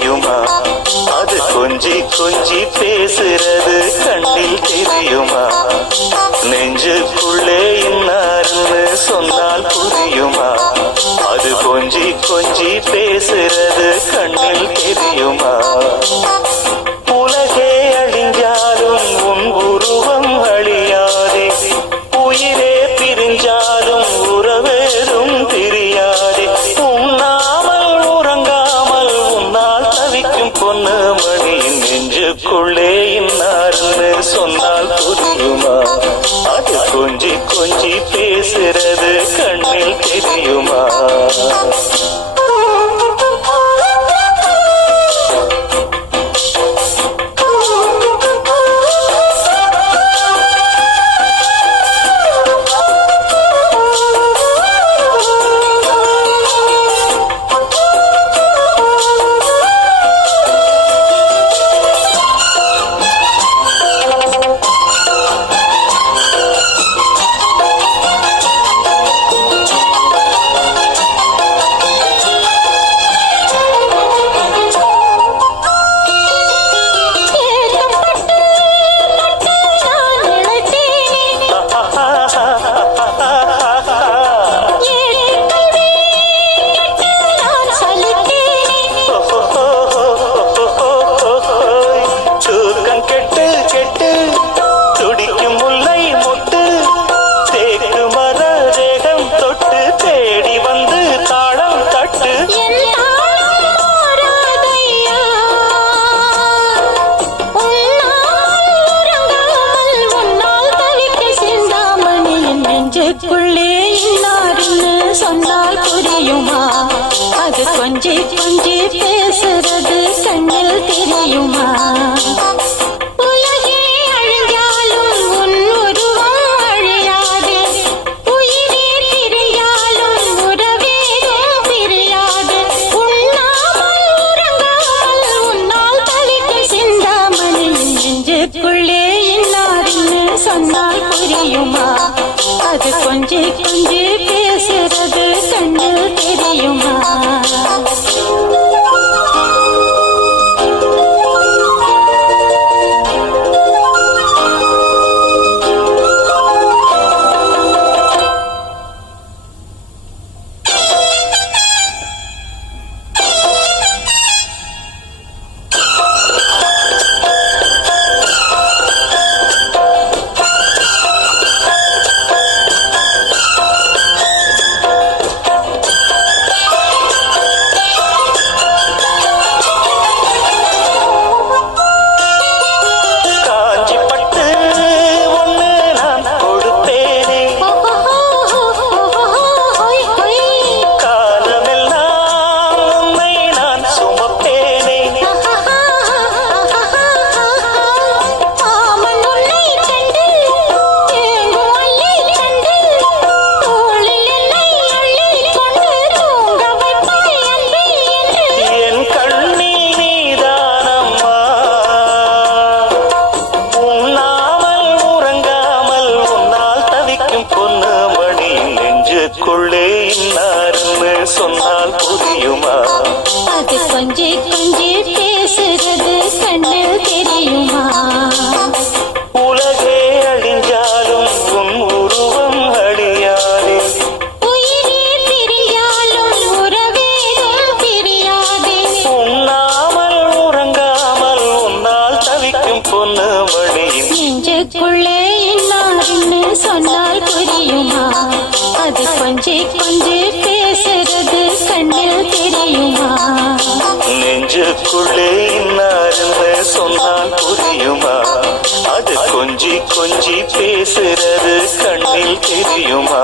புரியுமா? அது கொஞ்சி கொஞ்சி பேசுறது கண்ணில் தெரியுமா? நெஞ்சுக்குள்ளே இன்னார்னு சொன்னால் புரியுமா? அது கொஞ்சி கொஞ்சி பேசுறது கண்ணில் தெரியுமா? உலகே அழிஞ்சாலும் உன் உருவம் அழியாதே, உயிரே பிரிஞ்சாலும் உறவேறும் பிரியாதே. உண்ணாமல் உறங்காமல் உன்னால் தவிக்கும் பொண்ணு மணியின் நெஞ்சுக்குள்ளே இன்னார்னு சொன்னால் புரியுமா? அது கொஞ்சி கொஞ்சி பேசுறது கண்ணில் தெரியுமா? நெஞ்சுக்குள்ளே இன்னார்னு சொன்னால் புரியுமா? அது கொஞ்சி கொஞ்சி பேசுறது கண்ணில் தெரியுமா? உலகே அழிஞ்சாலும் உன் உருவம் அழியாதே, உயிரே பிரிஞ்சாலும் உறவேறும் பிரியாது. உண்ணாமல் உறங்காமல் உன்னால் தவிக்கும் சிந்தாமணி நெஞ்சுக்குள்ளே இன்னார்னு சொன்னால் புரியுமா? அது கொஞ்சி கொஞ்சி பேசுறது கண்ணில் தெரியுமா? நெஞ்சுக்குள்ளே இன்னார்னு சொன்னால் புரியுமா? அது கொஞ்சி கொஞ்சி பேசுறது கண்ணில் தெரியுமா? உலகே அழிஞ்சாலும் உன் உருவம் அழியாதே, உயிரே பிரியாலும் உறவேறும் பிரியாதே. உண்ணாமல் உறங்காமல் உன்னால் தவிக்கும் பொண்ணு மணியின் நெஞ்சுக்குள்ளே இன்னார்னு சொன்னால் புரியுமா? அது கொஞ்சி கொஞ்சி பேசுறது கண்ணில் தெரியுமா? நெஞ்சுக்குள்ளே இன்னார்னு சொன்னால் புரியுமா? அது கொஞ்சி கொஞ்சி பேசுறது கண்ணில் தெரியுமா?